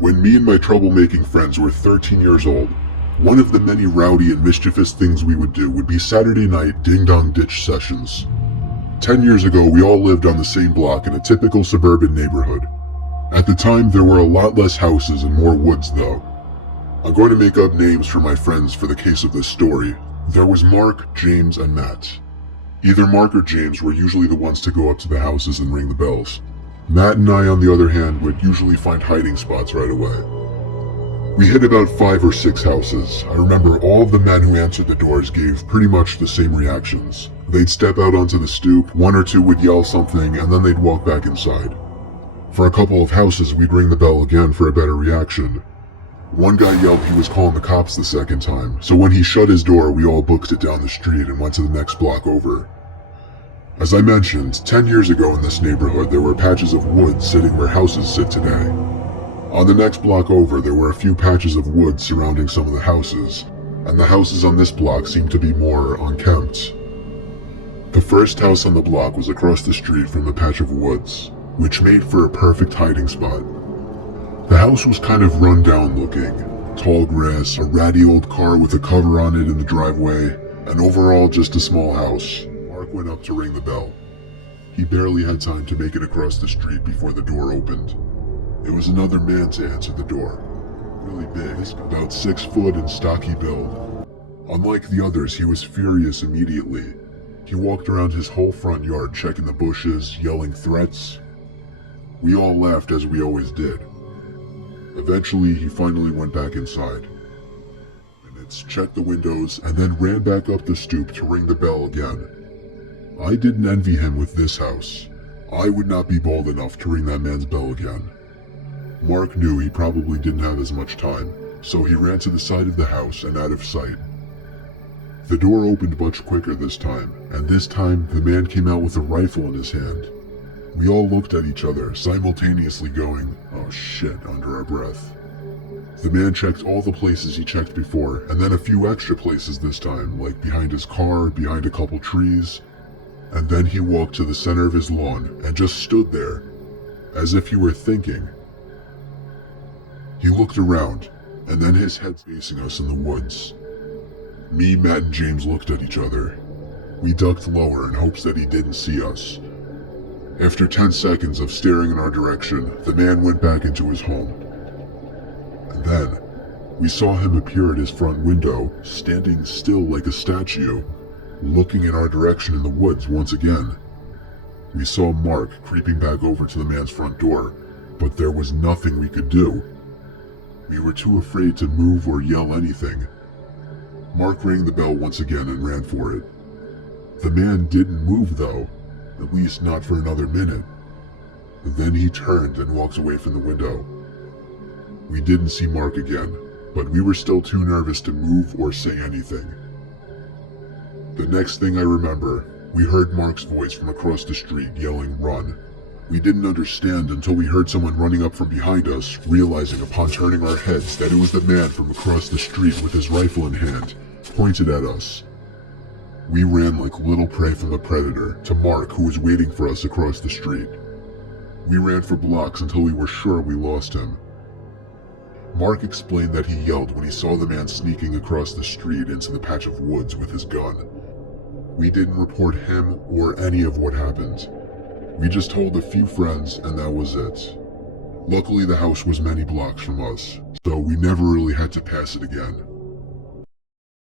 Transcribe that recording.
When me and my troublemaking friends were 13 years old, one of the many rowdy and mischievous things we would do would be Saturday night ding-dong ditch sessions. 10 years ago, we all lived on the same block in a typical suburban neighborhood. At the time, there were a lot less houses and more woods though. I'm going to make up names for my friends for the case of this story. There was Mark, James, and Matt. Either Mark or James were usually the ones to go up to the houses and ring the bells. Matt and I, on the other hand, would usually find hiding spots right away. We hit about 5 or 6 houses. I remember all of the men who answered the doors gave pretty much the same reactions. They'd step out onto the stoop, one or two would yell something, and then they'd walk back inside. For a couple of houses, we'd ring the bell again for a better reaction. One guy yelled he was calling the cops the second time, so when he shut his door, we all booked it down the street and went to the next block over. As I mentioned, 10 years ago in this neighborhood, there were patches of wood sitting where houses sit today. On the next block over, there were a few patches of wood surrounding some of the houses, and the houses on this block seemed to be more unkempt. The first house on the block was across the street from the patch of woods, which made for a perfect hiding spot. The house was kind of run down looking. Tall grass, a ratty old car with a cover on it in the driveway, and overall just a small house. Mark went up to ring the bell. He barely had time to make it across the street before the door opened. It was another man to answer the door. Really big, about 6 foot and stocky build. Unlike the others, he was furious immediately. He walked around his whole front yard checking the bushes, yelling threats. We all laughed as we always did. Eventually, he finally went back inside. Minutes, checked the windows, and then ran back up the stoop to ring the bell again. I didn't envy him with this house. I would not be bold enough to ring that man's bell again. Mark knew he probably didn't have as much time, so he ran to the side of the house and out of sight. The door opened much quicker this time, and this time the man came out with a rifle in his hand. We all looked at each other, simultaneously going, "Oh shit," under our breath. The man checked all the places he checked before, and then a few extra places this time, like behind his car, behind a couple trees. And then he walked to the center of his lawn and just stood there, as if he were thinking. He looked around, and then his head facing us in the woods. Me, Matt, and James looked at each other. We ducked lower in hopes that he didn't see us. After 10 seconds of staring in our direction, the man went back into his home. And then, we saw him appear at his front window, standing still like a statue, looking in our direction in the woods once again. We saw Mark creeping back over to the man's front door, but there was nothing we could do. We were too afraid to move or yell anything. Mark rang the bell once again and ran for it. The man didn't move though, at least not for another minute. Then he turned and walked away from the window. We didn't see Mark again, but we were still too nervous to move or say anything. The next thing I remember, we heard Mark's voice from across the street yelling, "Run." We didn't understand until we heard someone running up from behind us, realizing upon turning our heads that it was the man from across the street with his rifle in hand, pointed at us. We ran like little prey from a predator to Mark, who was waiting for us across the street. We ran for blocks until we were sure we lost him. Mark explained that he yelled when he saw the man sneaking across the street into the patch of woods with his gun. We didn't report him or any of what happened. We just told a few friends and that was it. Luckily the house was many blocks from us, so we never really had to pass it again.